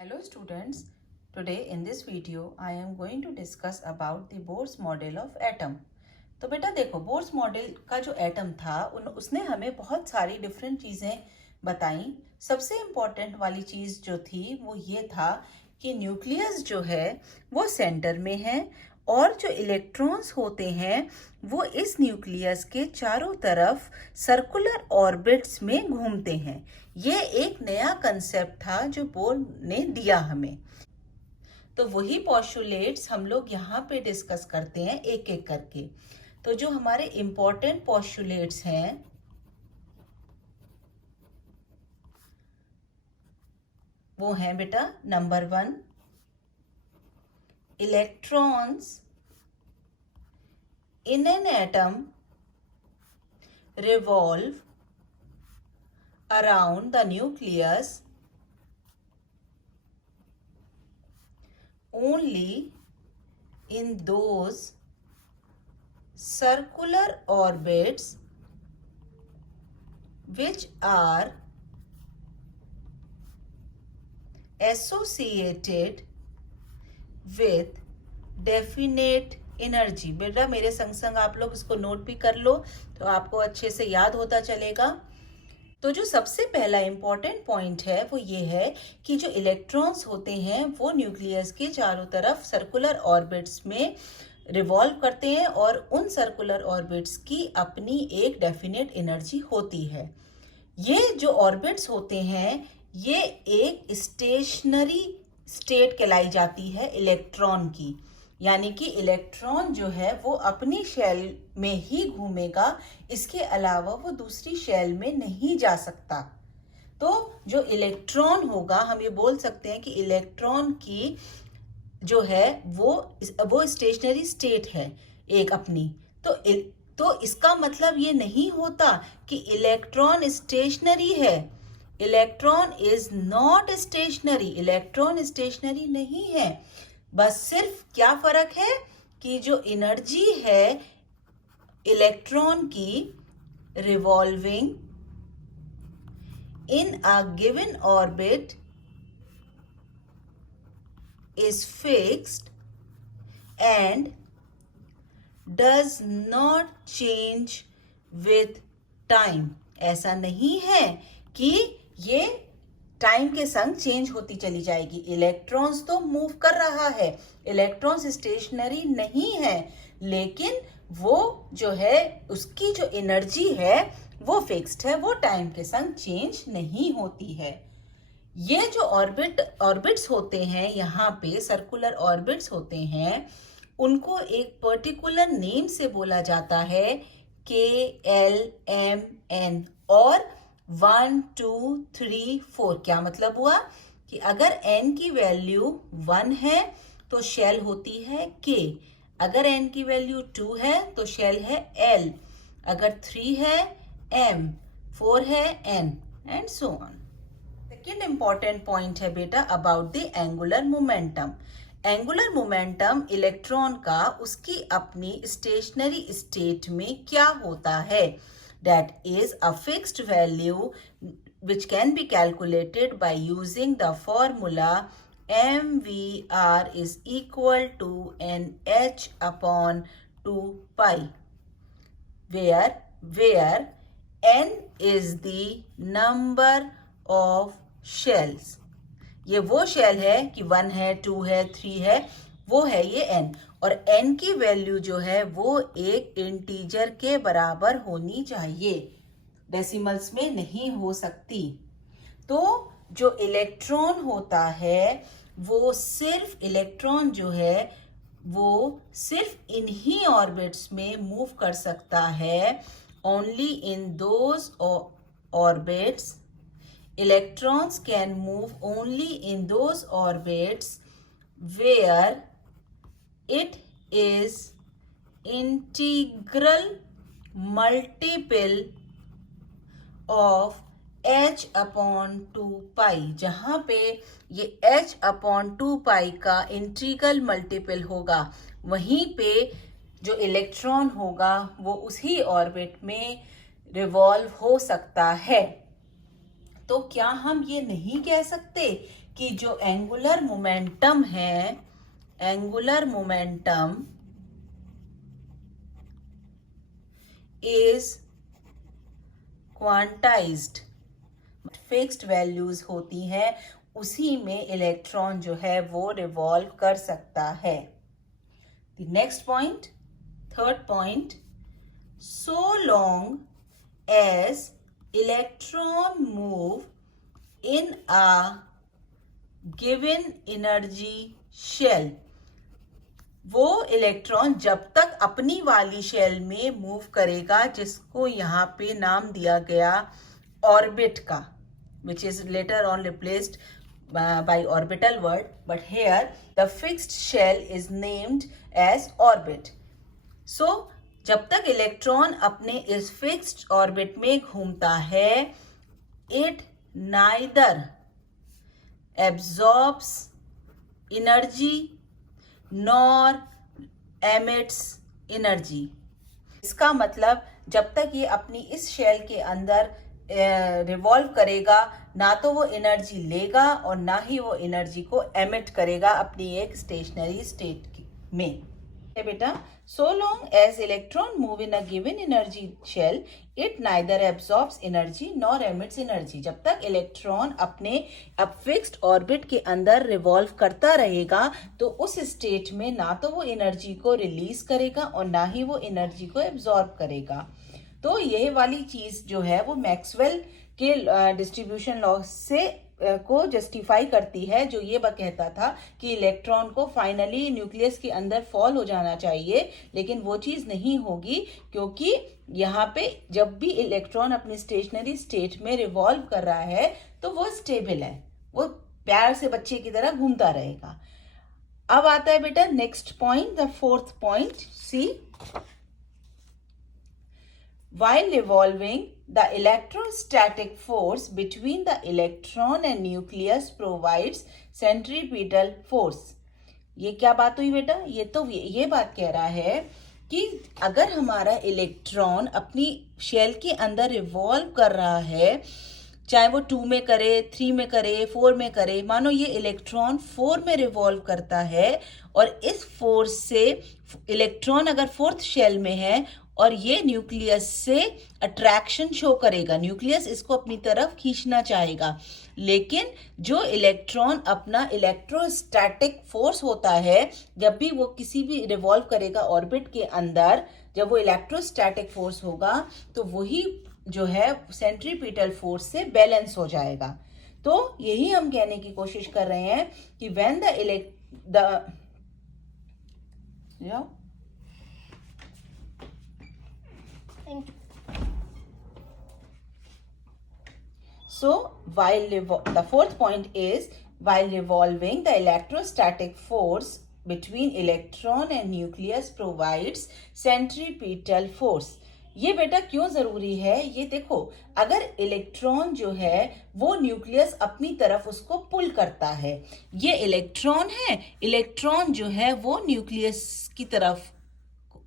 Hello students, today in this video I am going to discuss about the Bohr's model of atom. तो बेटा देखो Bohr's model का जो atom था उसने हमें बहुत सारी डिफरेंट चीज़ें बताई। सबसे इम्पॉर्टेंट वाली चीज़ जो थी वो ये था कि न्यूक्लियस जो है वो सेंटर में है और जो इलेक्ट्रॉन्स होते हैं वो इस न्यूक्लियस के चारों तरफ सर्कुलर ऑर्बिट्स में घूमते हैं। ये एक नया कंसेप्ट था जो बोर ने दिया हमें। तो वही पॉस्टुलेट्स हम लोग यहाँ पे डिस्कस करते हैं एक एक करके। तो जो हमारे इम्पोर्टेंट पॉस्टुलेट्स हैं वो हैं बेटा, number 1, electrons in an atom revolve around the nucleus only in those circular orbits which are associated with definite energy. बेटा मेरे संग संग आप लोग इसको नोट भी कर लो तो आपको अच्छे से याद होता चलेगा। तो जो सबसे पहला इंपॉर्टेंट पॉइंट है वो ये है कि जो इलेक्ट्रॉन्स होते हैं वो न्यूक्लियस के चारों तरफ सर्कुलर ऑर्बिट्स में रिवॉल्व करते हैं और उन सर्कुलर ऑर्बिट्स की अपनी एक डेफिनेट एनर्जी होती है। ये जो ऑर्बिट्स होते हैं ये एक स्टेशनरी स्टेट कहलाई जाती है इलेक्ट्रॉन की, यानी कि इलेक्ट्रॉन जो है वो अपनी शेल में ही घूमेगा, इसके अलावा वो दूसरी शेल में नहीं जा सकता। तो जो इलेक्ट्रॉन होगा हम ये बोल सकते हैं कि इलेक्ट्रॉन की जो है वो स्टेशनरी स्टेट है एक अपनी। तो इसका मतलब ये नहीं होता कि इलेक्ट्रॉन स्टेशनरी है। Electron is not stationary, electron stationary नहीं है। बस सिर्फ क्या फर्क है कि जो एनर्जी है इलेक्ट्रॉन की revolving in a given orbit is fixed and does not change with time. ऐसा नहीं है कि ये टाइम के संग चेंज होती चली जाएगी। इलेक्ट्रॉन्स तो मूव कर रहा है, इलेक्ट्रॉन्स स्टेशनरी नहीं है, लेकिन वो जो है उसकी जो एनर्जी है वो फिक्स्ड है, वो टाइम के संग चेंज नहीं होती है। ये जो ऑर्बिट्स होते हैं यहाँ पे सर्कुलर ऑर्बिट्स होते हैं उनको एक पर्टिकुलर नेम से बोला जाता है KLMN और 1 2 3 4। क्या मतलब हुआ कि अगर n की वैल्यू 1 है तो शेल होती है K, अगर n की वैल्यू 2 है तो शेल है L, अगर 3 है M, 4 है N and so on. Second important point है बेटा about the angular momentum. Angular momentum electron का उसकी अपनी स्टेशनरी स्टेट में क्या होता है। That is a fixed value which can be calculated by using the formula mvr is equal to nh upon 2 pi, where n is the number of shells। ये वो shell है कि 1 है, 2 है, 3 है, वो है ये n, और n की वैल्यू जो है वो एक इंटीजर के बराबर होनी चाहिए, डेसिमल्स में नहीं हो सकती। तो जो इलेक्ट्रॉन होता है वो सिर्फ इलेक्ट्रॉन जो है वो सिर्फ इन्हीं ऑर्बिट्स में मूव कर सकता है, only in those orbits. Electrons can move only in those orbits where it is integral multiple of h upon 2 pi। जहाँ पे ये h upon 2 pi का इंटीग्रल मल्टीपल होगा वहीं पे जो इलेक्ट्रॉन होगा वो उसी ऑर्बिट में रिवॉल्व हो सकता है। तो क्या हम ये नहीं कह सकते कि जो एंगुलर मोमेंटम है, angular momentum is quantized, fixed values होती हैं, उसी में इलेक्ट्रॉन जो है वो रिवॉल्व कर सकता है। The next point, third point, so long as electron move in a given energy shell, वो इलेक्ट्रॉन जब तक अपनी वाली शेल में मूव करेगा, जिसको यहाँ पे नाम दिया गया ऑर्बिट का, which is later on replaced by orbital word, but here the fixed shell is named as orbit. So जब तक इलेक्ट्रॉन अपने इस फिक्स्ड ऑर्बिट में घूमता है, it neither absorbs energy nor emits energy. इसका मतलब जब तक ये अपनी इस शेल के अंदर रिवॉल्व करेगा, ना तो वो एनर्जी लेगा और ना ही वो एनर्जी को एमिट करेगा अपनी एक स्टेशनरी स्टेट में। बेटा, so long as electron move in a given energy shell, it neither absorbs energy nor emits energy. जब तक इलेक्ट्रॉन अपने अब फिक्स्ड ऑर्बिट के अंदर रिवॉल्व करता रहेगा, तो उस स्टेट में ना तो वो एनर्जी को रिलीज करेगा और ना ही वो एनर्जी को एब्जॉर्ब करेगा। तो ये वाली चीज जो है वो मैक्सवेल के डिस्ट्रीब्यूशन लॉ से को जस्टिफाई करती है, जो ये कहता था कि इलेक्ट्रॉन को फाइनली न्यूक्लियस के अंदर फॉल हो जाना चाहिए, लेकिन वो चीज़ नहीं होगी, क्योंकि यहाँ पे जब भी इलेक्ट्रॉन अपनी स्टेशनरी स्टेट में रिवॉल्व कर रहा है तो वो स्टेबल है, वो प्यार से बच्चे की तरह घूमता रहेगा। अब आता है बेटा next point, the fourth point, C while revolving, the electrostatic force between the electron and nucleus provides centripetal force. ये क्या बात हुई बेटा? ये बात कह रहा है कि अगर हमारा इलेक्ट्रॉन अपनी शेल के अंदर रिवॉल्व कर रहा है, चाहे वो 2 में करे, 3 में करे, 4 में करे, मानो ये इलेक्ट्रॉन 4 में रिवॉल्व करता है और इस फोर्स से इलेक्ट्रॉन अगर फोर्थ शेल में है और ये न्यूक्लियस से अट्रैक्शन शो करेगा, न्यूक्लियस इसको अपनी तरफ खींचना चाहेगा, लेकिन जो इलेक्ट्रॉन अपना इलेक्ट्रोस्टैटिक फोर्स होता है, जब भी वो किसी भी रिवॉल्व करेगा ऑर्बिट के अंदर, जब वो इलेक्ट्रोस्टैटिक फोर्स होगा तो वही जो है सेंट्रीपिटल फोर्स से बैलेंस हो जाएगा। तो यही हम कहने की कोशिश कर रहे हैं कि when the fourth point is, while revolving, the electrostatic force between electron and nucleus provides centripetal force. ये बेटा क्यों जरूरी है? ये देखो, अगर इलेक्ट्रॉन जो है वो न्यूक्लियस अपनी तरफ उसको पुल करता है, ये इलेक्ट्रॉन है, इलेक्ट्रॉन जो है वो न्यूक्लियस की तरफ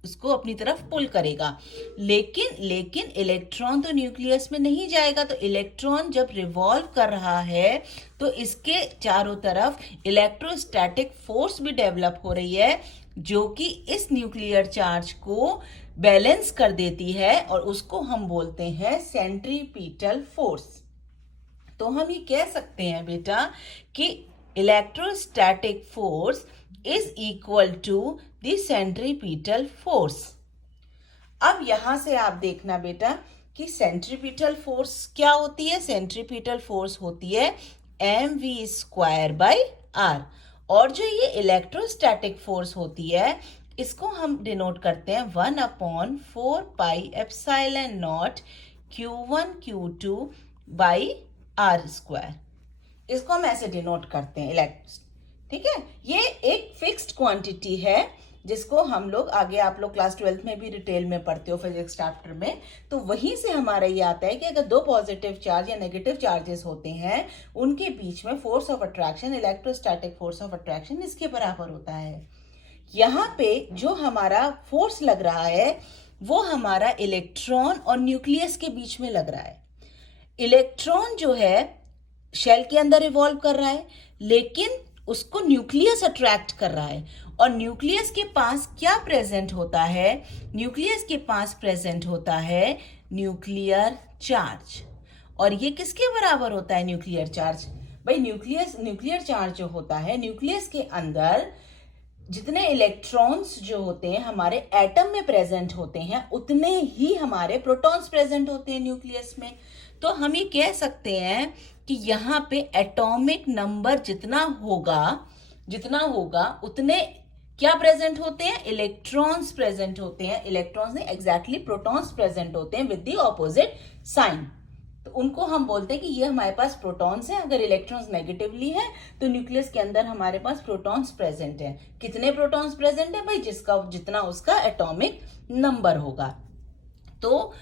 उसको अपनी तरफ पुल करेगा, लेकिन इलेक्ट्रॉन तो न्यूक्लियस में नहीं जाएगा। तो इलेक्ट्रॉन जब रिवॉल्व कर रहा है तो इसके चारों तरफ इलेक्ट्रोस्टैटिक फोर्स भी डेवलप हो रही है, जो कि इस न्यूक्लियर चार्ज को बैलेंस कर देती है और उसको हम बोलते हैं सेंट्रीपिटल फोर्स। तो हम ये कह सकते हैं बेटा कि electrostatic force is equal to the centripetal force. अब यहां से आप देखना बेटा कि सेंट्रीपिटल फोर्स क्या होती है। सेंट्रीपिटल फोर्स होती है mv²/r, और जो ये इलेक्ट्रोस्टैटिक फोर्स होती है इसको हम डिनोट करते हैं 1/4πε0 Q1Q2/r²। इसको हम ऐसे डिनोट करते हैं, ठीक है। ये एक फिक्स्ड क्वांटिटी है जिसको हम लोग आगे, आप लोग क्लास 12th में भी डिटेल में पढ़ते हो फिजिक्स चैप्टर में, तो वहीं से हमारा ये आता है कि अगर दो पॉजिटिव चार्ज या नेगेटिव चार्जेस होते हैं, उनके बीच में force of attraction, electrostatic force of attraction इसके बराबर होता है। यहाँ पे जो हमारा फोर्स लग रहा है वो हमारा इलेक्ट्रॉन और न्यूक्लियस के बीच में लग रहा है। इलेक्ट्रॉन जो है शेल के अंदर इवॉल्व कर रहा है, लेकिन उसको न्यूक्लियस अट्रैक्ट कर रहा है। और न्यूक्लियस के पास क्या प्रेजेंट होता है? न्यूक्लियस के पास प्रेजेंट होता है न्यूक्लियर चार्ज। और ये किसके बराबर होता है न्यूक्लियर चार्ज? भाई न्यूक्लियर चार्ज जो होता है, न्यूक्लियस के अंदर जितने इलेक्ट्रॉन्स जो होते हैं हमारे एटम में प्रेजेंट होते हैं, उतने ही हमारे प्रोटॉन्स प्रेजेंट होते हैं न्यूक्लियस में। तो हम ये कह सकते हैं कि यहाँ पे एटॉमिक नंबर जितना होगा उतने क्या प्रेजेंट होते हैं? इलेक्ट्रॉन्स प्रेजेंट होते हैं। इलेक्ट्रॉन्स नहीं, एग्जैक्टली प्रोटॉन्स प्रेजेंट होते हैं विद द ऑपोजिट साइन। तो उनको हम बोलते हैं कि ये हमारे पास प्रोटॉन्स हैं। अगर इलेक्ट्रॉन्स नेगेटिवली है तो न्यूक्लियस के अंदर हमारे पास प्रोटॉन्स प्रेजेंट है। कितने प्रोटॉन्स प्रेजेंट है? भाई जितना उसका एटॉमिक नंबर होगा। तो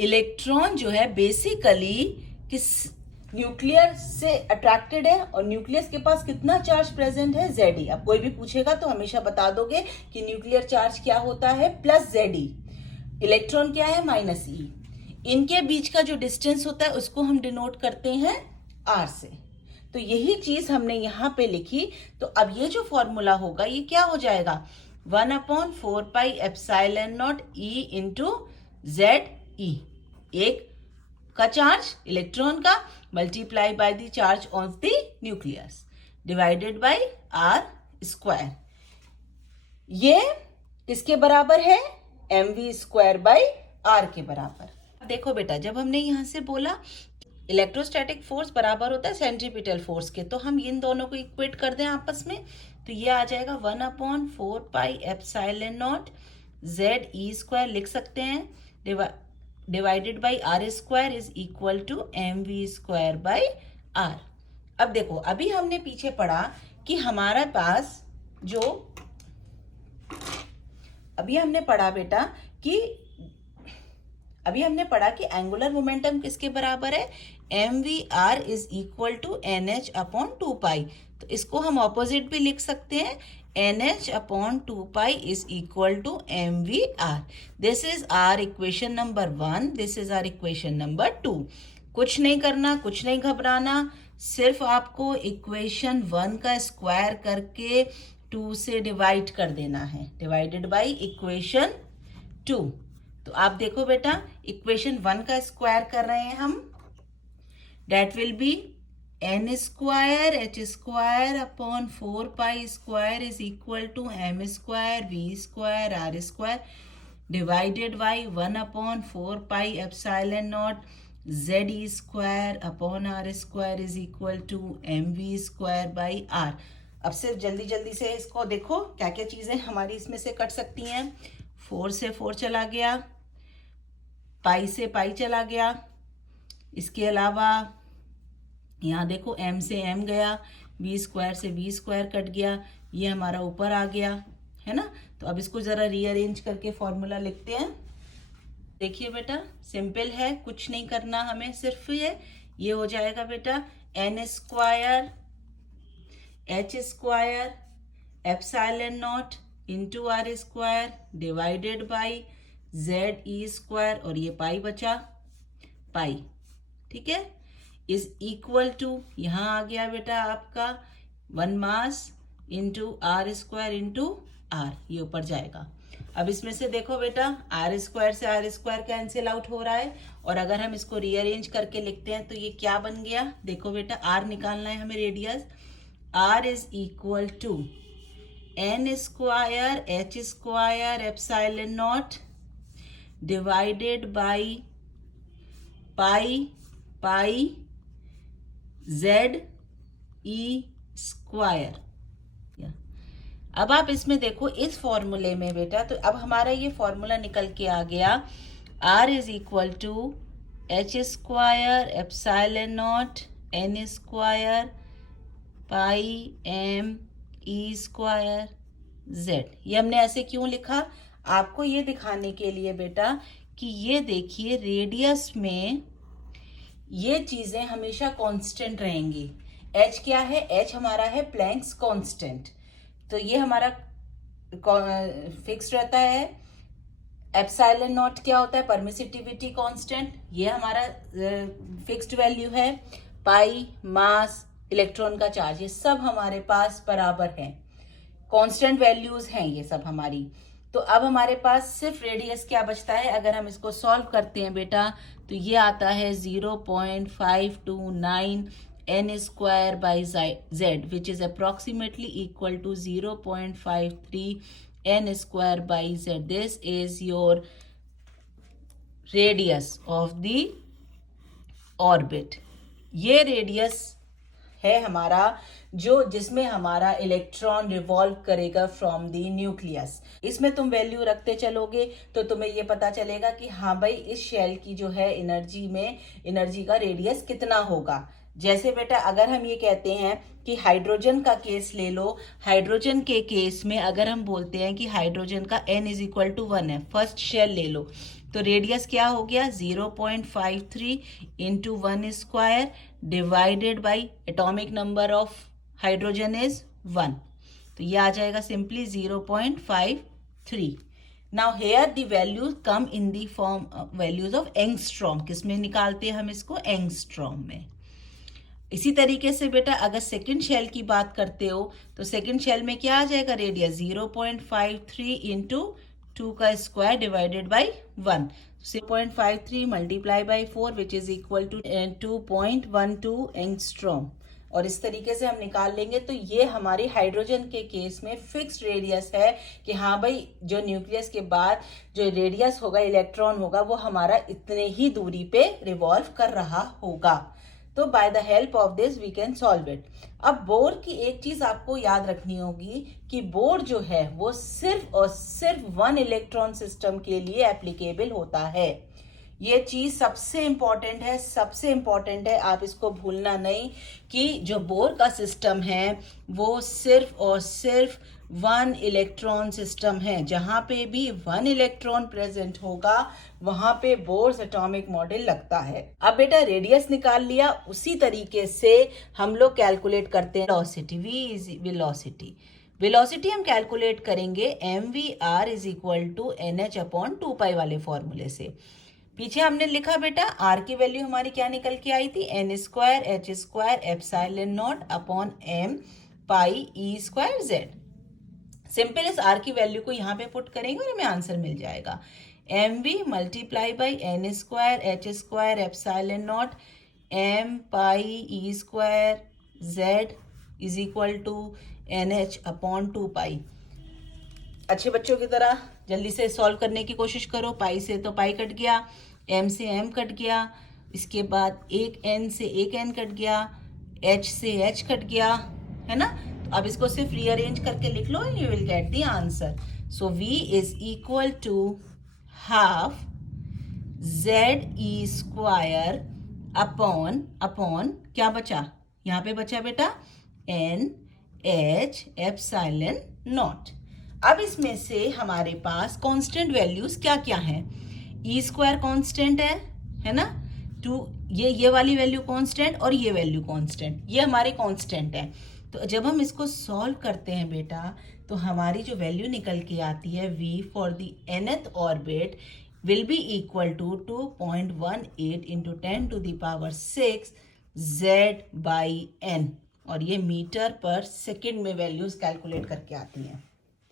इलेक्ट्रॉन जो है बेसिकली किस न्यूक्लियर से अट्रैक्टेड है, और न्यूक्लियस के पास कितना चार्ज प्रेजेंट है? Ze। अब कोई भी पूछेगा तो हमेशा बता दोगे कि न्यूक्लियर चार्ज क्या होता है? Plus Ze। इलेक्ट्रॉन क्या है? Minus E। इनके बीच का जो डिस्टेंस होता है उसको हम डिनोट करते हैं R से। तो यही चीज हमने यहाँ पे लिखी। तो अब ये जो फॉर्मूला होगा ये क्या हो जाएगा? 1/4πε0 E इंटू Ze। एक का चार्ज इलेक्ट्रॉन का multiply by the charge of the nucleus divided by R square. ये किसके बराबर है? mv²/r के बराबर। देखो बेटा, जब हमने यहाँ से बोला इलेक्ट्रोस्टैटिक फोर्स बराबर होता है सेंट्रीपिटल फोर्स के, तो हम इन दोनों को इक्वेट कर दें आपस में, तो ये आ जाएगा 1/4πε0 Ze² लिख सकते हैं, divided by R² is equal to mv²/r। अब देखो, अभी हमने पीछे पढ़ा कि हमारे पास जो अभी हमने पढ़ा कि एंगुलर मोमेंटम किसके बराबर है? mvr is equal to nh/2π। तो इसको हम ऑपोजिट भी लिख सकते हैं, nh/2π is equal to mvr। This is our equation number 1, this is our equation number 2। कुछ नहीं करना, कुछ नहीं घबराना, सिर्फ आपको इक्वेशन 1 का स्क्वायर करके 2 से डिवाइड कर देना है, डिवाइडेड बाई इक्वेशन 2। तो आप देखो बेटा, इक्वेशन 1 का स्क्वायर कर रहे हैं हम, that will be n² h²/4π² is equal to m² v² r² divided by 1/4πε0 Ze²/r² is equal to mv²/r। अब सिर्फ जल्दी जल्दी से इसको देखो क्या क्या चीजें हमारी इसमें से कट सकती हैं। 4 से 4 चला गया, पाई से पाई चला गया, इसके अलावा यहाँ देखो m से m गया, v² से v² कट गया, ये हमारा ऊपर आ गया है ना। तो अब इसको जरा रीअरेंज करके फॉर्मूला लिखते हैं। देखिए बेटा, सिंपल है, कुछ नहीं करना हमें, सिर्फ ये हो जाएगा बेटा n² h² into r² divided by Ze², और ये पाई बचा, पाई, ठीक है, इज इक्वल टू, यहाँ आ गया बेटा आपका 1 mass into r² into r, ये ऊपर जाएगा। अब इसमें से देखो बेटा, r² से r² कैंसिल आउट हो रहा है, और अगर हम इसको रीअरेंज करके लिखते हैं तो ये क्या बन गया? देखो बेटा, r निकालना है हमें radius, r is equal to n² h² divided by pi Ze²। अब आप इसमें देखो इस फॉर्मूले में बेटा, तो अब हमारा ये फॉर्मूला निकल के आ गया, r is equal to h² n² pi me² z। ये हमने ऐसे क्यों लिखा? आपको ये दिखाने के लिए बेटा कि ये देखिए रेडियस में ये चीजें हमेशा कांस्टेंट रहेंगी। h क्या है? h हमारा है प्लैंक्स कांस्टेंट, तो ये हमारा फिक्स रहता है। ε0 क्या होता है? परमिसिटिविटी कांस्टेंट, ये हमारा फिक्स्ड वैल्यू है। पाई, मास, इलेक्ट्रॉन का चार्ज, ये सब हमारे पास बराबर है, कांस्टेंट वैल्यूज हैं ये सब हमारी। तो अब हमारे पास सिर्फ रेडियस क्या बचता है, अगर हम इसको सॉल्व करते हैं बेटा तो ये आता है 0.529 n square by Z which is approximately equal to 0.53 n square by Z. This is your radius of the orbit. ये रेडियस है हमारा जो जिसमें हमारा इलेक्ट्रॉन रिवॉल्व करेगा फ्रॉम द न्यूक्लियस। इसमें तुम वैल्यू रखते चलोगे तो तुम्हें ये पता चलेगा कि हाँ भाई इस शेल की जो है एनर्जी का रेडियस कितना होगा। जैसे बेटा अगर हम ये कहते हैं कि हाइड्रोजन का केस ले लो, हाइड्रोजन के केस में अगर हम बोलते हैं कि हाइड्रोजन का n इज इक्वल टू 1 है, फर्स्ट शेल ले लो, तो रेडियस क्या हो गया 0.53 into 1 square divided by atomic number of hydrogen is 1, तो ये आ जाएगा simply 0.53। Now here the values come in the form values of angstrom. किसमें निकालते हैं हम इसको, एंगस्ट्रॉम में। इसी तरीके से बेटा अगर सेकंड शेल की बात करते हो तो सेकंड शेल में क्या आ जाएगा, रेडियस 0.53 इंटू 2 का square divided by 1, 0.53 multiply by 4 which is equal to 2.12 angstrom. और इस तरीके से हम निकाल लेंगे। तो ये हमारे हाइड्रोजन के केस में फिक्स्ड रेडियस है कि हाँ भाई जो न्यूक्लियस के बाद जो रेडियस होगा, इलेक्ट्रॉन होगा, वो हमारा इतने ही दूरी पे रिवॉल्व कर रहा होगा। तो by the help of this we can solve it. अब बोर की एक चीज आपको याद रखनी होगी कि बोर जो है वो सिर्फ और सिर्फ 1 इलेक्ट्रॉन सिस्टम के लिए एप्लीकेबल होता है। ये चीज सबसे इंपॉर्टेंट है, सबसे इंपॉर्टेंट है, आप इसको भूलना नहीं कि जो बोर का सिस्टम है वो सिर्फ और सिर्फ 1 इलेक्ट्रॉन सिस्टम है। जहां पे भी 1 इलेक्ट्रॉन प्रेजेंट होगा वहां पे बोर्स एटॉमिक मॉडल लगता है। अब बेटा रेडियस निकाल लिया, उसी तरीके से हम लोग कैलकुलेट करते हैं velocity. V is velocity, velocity हम कैलकुलेट करेंगे mvr is equal to NH upon 2 pi वाले फॉर्मूले से। पीछे हमने लिखा बेटा r की वैल्यू हमारी क्या निकल के आई थी, n square h square epsilon not upon m pi e square z। Simple इस r की वैल्यू को यहाँ पे पुट करेंगे और हमें आंसर मिल जाएगा mv multiply by n square h square epsilon naught m pi e square z is equal to NH upon 2 pi. अच्छे बच्चों की तरह जल्दी से सॉल्व करने की कोशिश करो। पाई से तो पाई कट गया, m से m कट गया, इसके बाद एक n से एक n कट गया, h से h कट गया, है ना। तो अब इसको सिर्फ रीअरेंज करके लिख लो, you will get the answer. So v is equal to half ZE square upon क्या बचा, यहाँ पे बचा बेटा NH एप्सिलॉन नॉट। अब इसमें से हमारे पास कांस्टेंट वैल्यूज क्या क्या हैं, ई स्क्वायर कांस्टेंट है ना, 2 ये वाली वैल्यू कांस्टेंट और ये वैल्यू कांस्टेंट, ये हमारे कांस्टेंट है। तो जब हम इसको सॉल्व करते हैं बेटा तो हमारी जो वैल्यू निकल के आती है v for the nth orbit will be equal to 2.18 into 10 to the power 6 z by n, और ये मीटर पर सेकेंड में वैल्यूज कैलकुलेट करके आती हैं।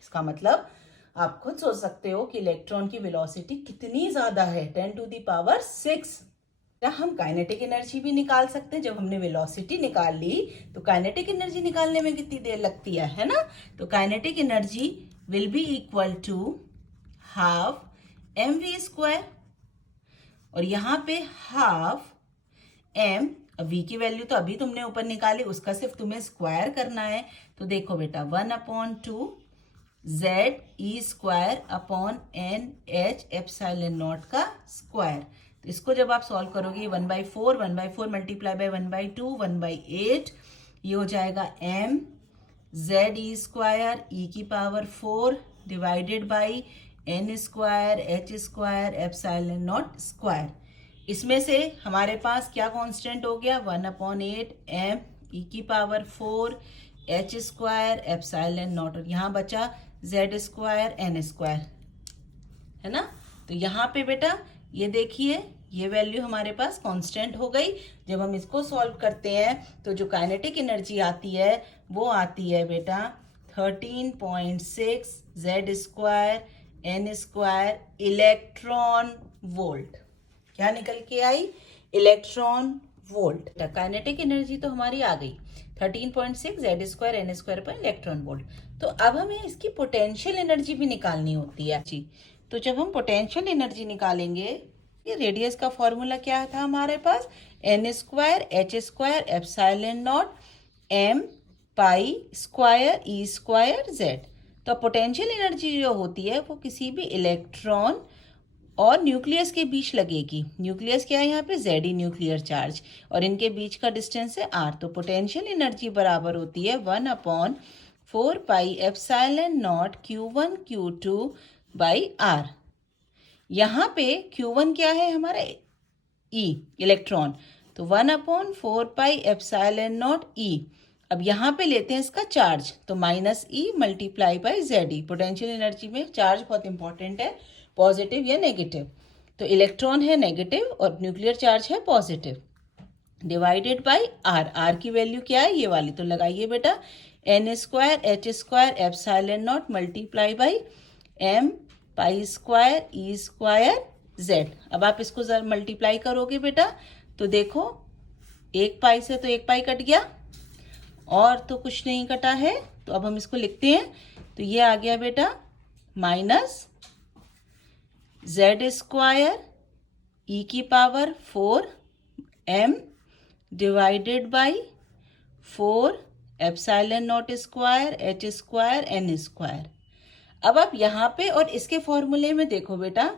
इसका मतलब आप खुद सोच सकते हो कि इलेक्ट्रॉन की वेलोसिटी कितनी ज्यादा है, 10 टू द पावर 6। क्या हम काइनेटिक एनर्जी भी निकाल सकते हैं। जब हमने वेलोसिटी निकाल ली तो काइनेटिक एनर्जी निकालने में कितनी देर लगती है ना। तो kinetic energy will be equal to half mv square, और यहाँ पे हाफ m, v की वैल्यू तो अभी तुमने ऊपर निकाली, उसका सिर्फ तुम्हें स्क्वायर करना है। तो देखो बेटा 1/2 ZE square upon NH epsilon not का स्क्वायर। तो इसको जब आप सॉल्व करोगे 1/4 मल्टीप्लाई बाय 1/2 1/8, ये हो जाएगा m ZE स्क्वायर e की power 4 divided by n square h square epsilon naught square. इसमें से हमारे पास क्या कांस्टेंट हो गया, 1/8 m e की power 4 h square epsilon not, और यहाँ बचा z स्क्वायर n स्क्वायर, है ना। तो यहाँ पे बेटा ये देखिए ये वैल्यू हमारे पास कांस्टेंट हो गई। जब हम इसको सॉल्व करते हैं तो जो काइनेटिक एनर्जी आती है वो आती है बेटा 13.6 Z square N square electron volt. क्या निकल के आई? Electron volt. काइनेटिक एनर्जी तो हमारी आ गई 13.6 जेड स्क्वायर एन स्क्वायर पर इलेक्ट्रॉन वोल्ट। तो अब हमें इसकी पोटेंशियल एनर्जी भी निकालनी होती है जी। तो जब हम पोटेंशियल एनर्जी निकालेंगे, ये रेडियस का फॉर्मूला क्या था हमारे पास? N square H square epsilon naught m pi square ई स्क्वायर जेड। तो पोटेंशियल एनर्जी जो होती है वो किसी भी इलेक्ट्रॉन और न्यूक्लियस के बीच लगेगी। न्यूक्लियस क्या है यहाँ पे? जेड न्यूक्लियर चार्ज, और इनके बीच का डिस्टेंस है आर। तो पोटेंशियल एनर्जी बराबर होती है 1/4 pi epsilon naught Q1 Q2 by R. यहाँ पे Q1 क्या है हमारा? ई इलेक्ट्रॉन, तो 1/4 पाई एप्सिलॉन नॉट ई। अब यहाँ पे लेते हैं इसका चार्ज, तो minus E multiply by Z E. Potential energy में चार्ज बहुत इंपॉर्टेंट है, पॉजिटिव या नेगेटिव। तो इलेक्ट्रॉन है नेगेटिव और न्यूक्लियर चार्ज है positive, divided by R. R की वैल्यू क्या है? ये वाली। तो लगाइए बेटा, N square H square epsilon naught multiply by M pi square E square Z. अब आप इसको जरा मल्टीप्लाई करोगे बेटा तो देखो, एक पाई से तो एक पाई कट गया और तो कुछ नहीं कटा है। तो अब हम इसको लिखते हैं, तो ये आ गया बेटा माइनस जेड स्क्वायर ई की power 4 M divided by 4 epsilon naught square H square N square. अब आप यहाँ पे और इसके फॉर्मूले में देखो बेटा,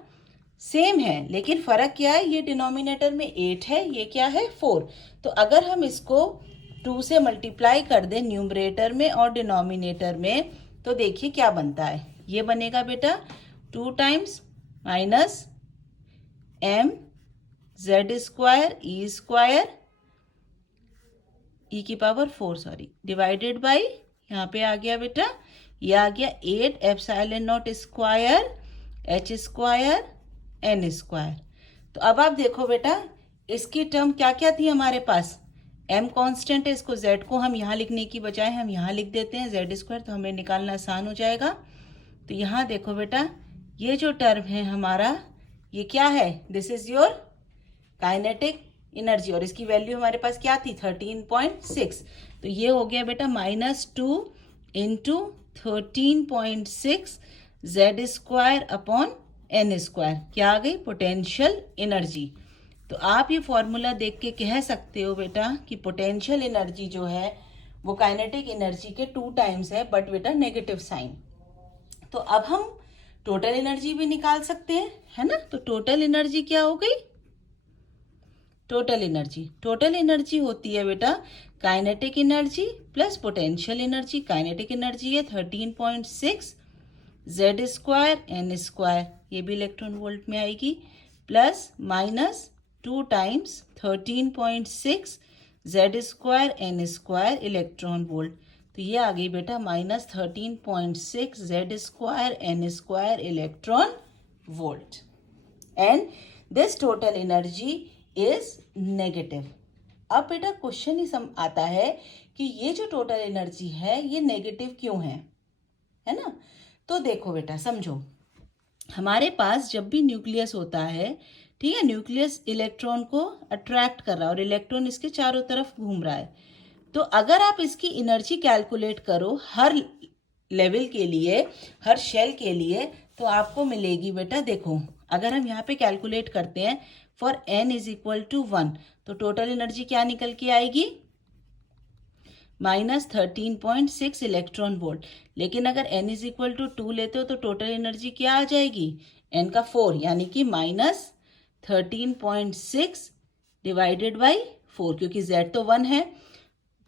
सेम है, लेकिन फर्क क्या है? ये डिनोमिनेटर में 8 है, ये क्या है? 4। तो अगर हम इसको 2 से मल्टीप्लाई कर दें न्यूमरेटर में और डिनोमिनेटर में, तो देखिए क्या बनता है। ये बनेगा बेटा 2 times minus m Z square ई स्क्वायर ई की पावर 4 सॉरी डिवाइडेड बाई, यहाँ पे आ गया बेटा, ये आ गया 8 epsilon naught square H square N square. तो अब आप देखो बेटा, इसकी टर्म क्या क्या थी हमारे पास? m कांस्टेंट है, इसको z को हम यहाँ लिखने की बजाय हम यहाँ लिख देते हैं जेड स्क्वायर, तो हमें निकालना आसान हो जाएगा। तो यहाँ देखो बेटा, ये जो टर्म है हमारा, ये क्या है? This is your kinetic energy, और इसकी वैल्यू हमारे पास क्या थी? 13.6। तो ये हो गया बेटा -2 into 13.6 Z square upon N square. क्या आ गई? Potential energy. तो आप ये फॉर्मूला देख के कह सकते हो बेटा कि पोटेंशियल एनर्जी जो है वो काइनेटिक एनर्जी के 2 टाइम्स है, बट बेटा नेगेटिव साइन। तो अब हम टोटल एनर्जी भी निकाल सकते हैं, है ना? तो टोटल एनर्जी क्या हो गई? टोटल एनर्जी होती है बेटा kinetic energy plus potential energy. Kinetic energy है 13.6 जेड स्क्वायर एन स्क्वायर, ये भी इलेक्ट्रॉन वोल्ट में आएगी, plus minus 2 times 13.6 Z square N square electron volt. तो ये आ गई बेटा -13.6 Z square N square electron volt, and this total energy is negative. अब बेटा क्वेश्चन ही आता है कि ये जो टोटल एनर्जी है ये नेगेटिव क्यों है ना? तो देखो बेटा, समझो, हमारे पास जब भी न्यूक्लियस होता है, ठीक है, न्यूक्लियस इलेक्ट्रॉन को अट्रैक्ट कर रहा है और इलेक्ट्रॉन इसके चारों तरफ घूम रहा है। तो अगर आप इसकी एनर्जी कैलकुलेट करो हर लेवल के लिए, हर शेल के लिए, तो आपको मिलेगी बेटा, देखो अगर हम यहाँ पे कैलकुलेट करते हैं for n is equal to 1, तो टोटल एनर्जी क्या निकल के आएगी? -13.6 इलेक्ट्रॉन वोल्ट। लेकिन अगर n इज इक्वल टू 2 लेते हो तो टोटल एनर्जी क्या आ जाएगी? n का 4, यानी कि -13.6 डिवाइडेड बाई 4, क्योंकि z तो 1 है,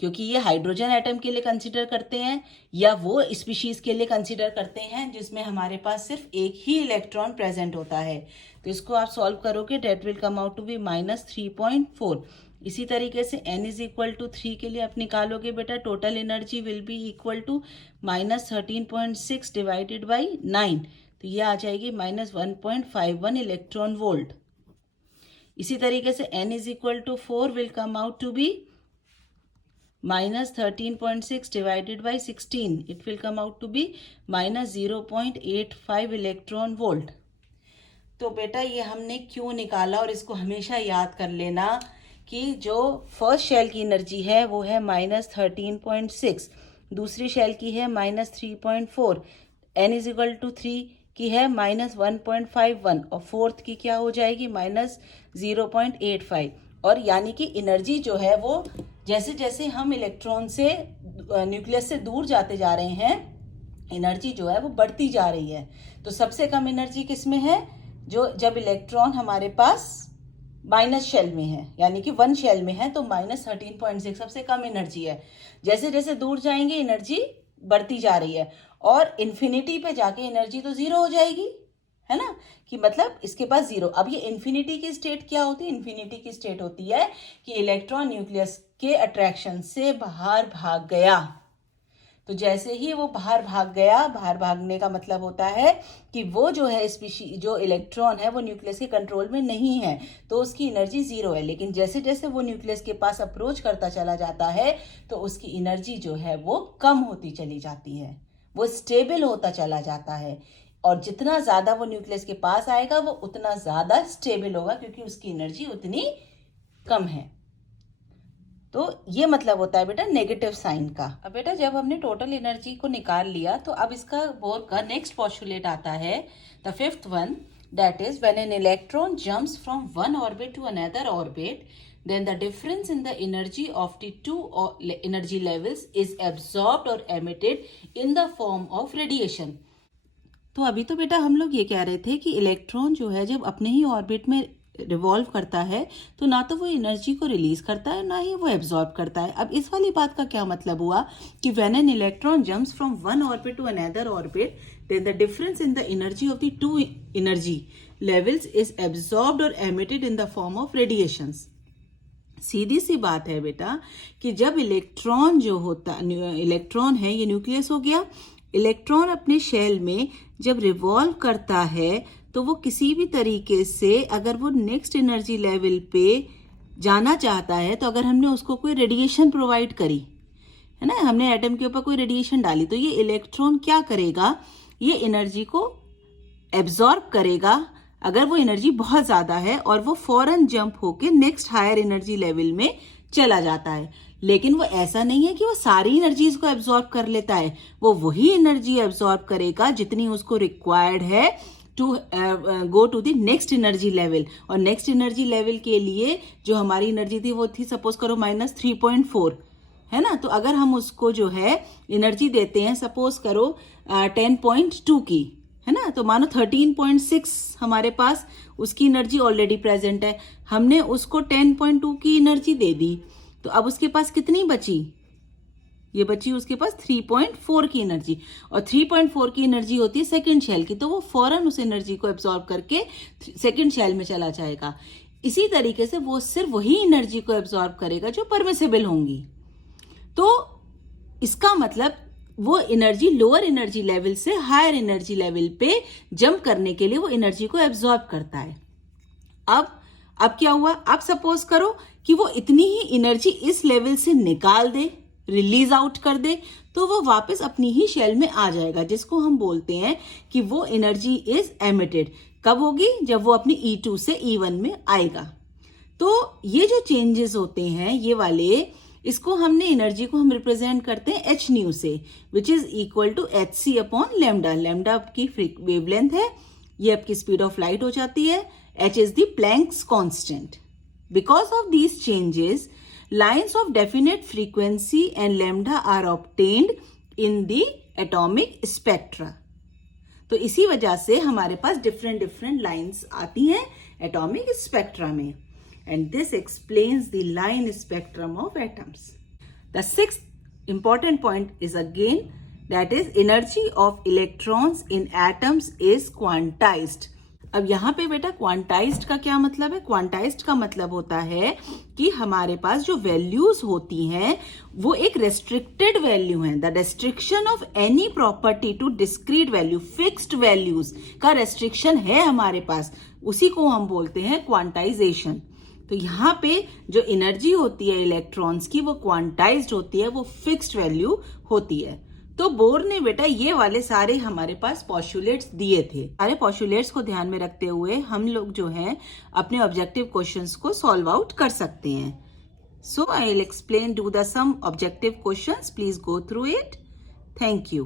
क्योंकि ये हाइड्रोजन एटम के लिए कंसिडर करते हैं या वो स्पीशीज के लिए कंसिडर करते हैं जिसमें हमारे पास सिर्फ एक ही इलेक्ट्रॉन प्रेजेंट होता है। तो इसको आप सॉल्व करोगे, that will come out to be -3.4। इसी तरीके से n इज इक्वल टू 3 के लिए आप निकालोगे बेटा, total energy will be equal to -13.6 divided by 9, तो ये आ जाएगी -1.51 इलेक्ट्रॉन वोल्ट। इसी तरीके से n is equal to 4 will come out to be -13.6 divided by 16, it will come out to be -0.85 electron volt. तो बेटा ये हमने क्यों निकाला, और इसको हमेशा याद कर लेना कि जो फर्स्ट शेल की एनर्जी है वो है -13.6, दूसरी शेल की है -3.4, n इज इक्वल टू 3 की है -1.51, और फोर्थ की क्या हो जाएगी -0.85। और यानी कि एनर्जी जो है वो जैसे जैसे हम इलेक्ट्रॉन से न्यूक्लियस से दूर जाते जा रहे हैं, एनर्जी जो है वो बढ़ती जा रही है। तो सबसे कम एनर्जी किस में है, जो जब इलेक्ट्रॉन हमारे पास माइनस शेल में है, यानी कि 1 शेल में है, तो -13.6 सबसे कम एनर्जी है। जैसे जैसे दूर जाएंगे एनर्जी बढ़ती जा रही है, और इन्फिनिटी पे जाके एनर्जी तो 0 हो जाएगी, है ना, कि मतलब इसके पास 0। अब ये इन्फिनिटी की स्टेट क्या होती है, इन्फिनिटी की स्टेट होती है कि इलेक्ट्रॉन न्यूक्लियस के अट्रैक्शन से बाहर भाग गया। तो जैसे ही वो बाहर भाग गया, बाहर भागने का मतलब होता है कि वो जो है जो इलेक्ट्रॉन है वो न्यूक्लियस के कंट्रोल में नहीं है, तो उसकी एनर्जी 0 है। लेकिन जैसे जैसे वो न्यूक्लियस के पास अप्रोच करता चला जाता है तो उसकी एनर्जी जो है वो कम होती चली जाती है, वो स्टेबल होता चला जाता है। और जितना ज़्यादा वो न्यूक्लियस के पास आएगा वो उतना ज़्यादा स्टेबल होगा, क्योंकि उसकी एनर्जी उतनी कम है। तो ये मतलब होता है बेटा नेगेटिव साइन का। अब बेटा जब हमने टोटल एनर्जी को निकाल लिया तो अब इसका बोर का नेक्स्ट पोस्टुलेट आता है, the fifth one, that is when an electron jumps from one orbit to another orbit, then the difference in the energy of the two energy levels is absorbed or emitted in the form of radiation। तो अभी तो बेटा हम लोग ये कह रहे थे कि इलेक्ट्रॉन जो है जब अपने ही ऑर्बिट में रिवॉल्व करता है तो ना तो वो एनर्जी को रिलीज करता है ना ही वो एब्जॉर्ब करता है। अब इस वाली बात का क्या मतलब हुआ कि when an electron jumps from one orbit to another orbit, then the difference in the energy of the two energy levels is absorbed और emitted in the form of radiations. सीधी सी बात है बेटा कि जब इलेक्ट्रॉन जो होता, इलेक्ट्रॉन है ये न्यूक्लियस हो गया, इलेक्ट्रॉन अपने शेल में जब रिवॉल्व करता है तो वो किसी भी तरीके से अगर वो नेक्स्ट एनर्जी लेवल पे जाना चाहता है, तो अगर हमने उसको कोई रेडिएशन प्रोवाइड करी है ना, हमने एटम के ऊपर कोई रेडिएशन डाली, तो ये इलेक्ट्रॉन क्या करेगा, ये एनर्जी को एब्जॉर्ब करेगा अगर वो एनर्जी बहुत ज्यादा है, और वो फौरन जंप होके नेक्स्ट हायर एनर्जी लेवल में चला जाता है। लेकिन वो ऐसा नहीं है कि वो सारी एनर्जीज को एब्जॉर्ब कर लेता है, वो वही एनर्जी एब्जॉर्ब करेगा जितनी उसको रिक्वायर्ड है to go to the next energy level. और नेक्स्ट एनर्जी लेवल के लिए जो हमारी एनर्जी थी वो थी सपोज करो -3.4, है ना। तो अगर हम उसको जो है एनर्जी देते हैं सपोज करो 10.2 की, है ना, तो मानो 13.6 हमारे पास उसकी एनर्जी ऑलरेडी प्रेजेंट है, हमने उसको 10.2 की एनर्जी दे दी, तो अब उसके पास कितनी बची, ये बची उसके पास 3.4 की एनर्जी, और 3.4 की एनर्जी होती है सेकंड शेल की, तो वो फौरन उस एनर्जी को एब्जॉर्ब करके सेकंड शेल में चला जाएगा। इसी तरीके से वो सिर्फ वही एनर्जी को एब्जॉर्ब करेगा जो परमिसेबल होंगी। तो इसका मतलब वो एनर्जी लोअर एनर्जी लेवल से हायर एनर्जी लेवल पे जंप करने के लिए वो एनर्जी को एब्जॉर्ब करता है। अब क्या हुआ, आप सपोज करो कि वो इतनी ही एनर्जी इस लेवल से निकाल दे, रिलीज आउट कर दे, तो वो वापस अपनी ही शेल में आ जाएगा, जिसको हम बोलते हैं कि वो एनर्जी इज एमिटेड। कब होगी, जब वो अपनी E2 से E1 में आएगा। तो ये जो चेंजेस होते हैं ये वाले, इसको हमने एनर्जी को हम रिप्रेजेंट करते हैं h न्यू से, which is equal to hc upon lambda. Lambda आपकी वेवलेंथ है, ये आपकी स्पीड ऑफ लाइट हो जाती है, h is the Planck's constant. Because of these changes lines of definite frequency and lambda are obtained in the atomic spectra। तो इसी वजह से हमारे पास डिफरेंट लाइंस आती हैं एटॉमिक स्पेक्ट्रा में, and this explains the line spectrum of atoms। The sixth important point is again that is energy of electrons in atoms is quantized। अब यहाँ पे बेटा क्वांटाइज्ड का क्या मतलब है, क्वांटाइज्ड का मतलब होता है कि हमारे पास जो वैल्यूज होती हैं वो एक रेस्ट्रिक्टेड वैल्यू है। The restriction of any property to discrete value, fixed values का रेस्ट्रिक्शन है हमारे पास, उसी को हम बोलते हैं क्वांटाइजेशन। तो यहाँ पे जो एनर्जी होती है इलेक्ट्रॉन्स की वो क्वांटाइज्ड होती है, वो फिक्स्ड वैल्यू होती है। तो बोर ने बेटा ये वाले सारे हमारे पास पॉस्टुलेट्स दिए थे। सारे पॉस्टुलेट्स को ध्यान में रखते हुए हम लोग जो है अपने ऑब्जेक्टिव क्वेश्चंस को सॉल्व आउट कर सकते हैं। So I'll explain, do the some objective questions. Please go through it. Thank you.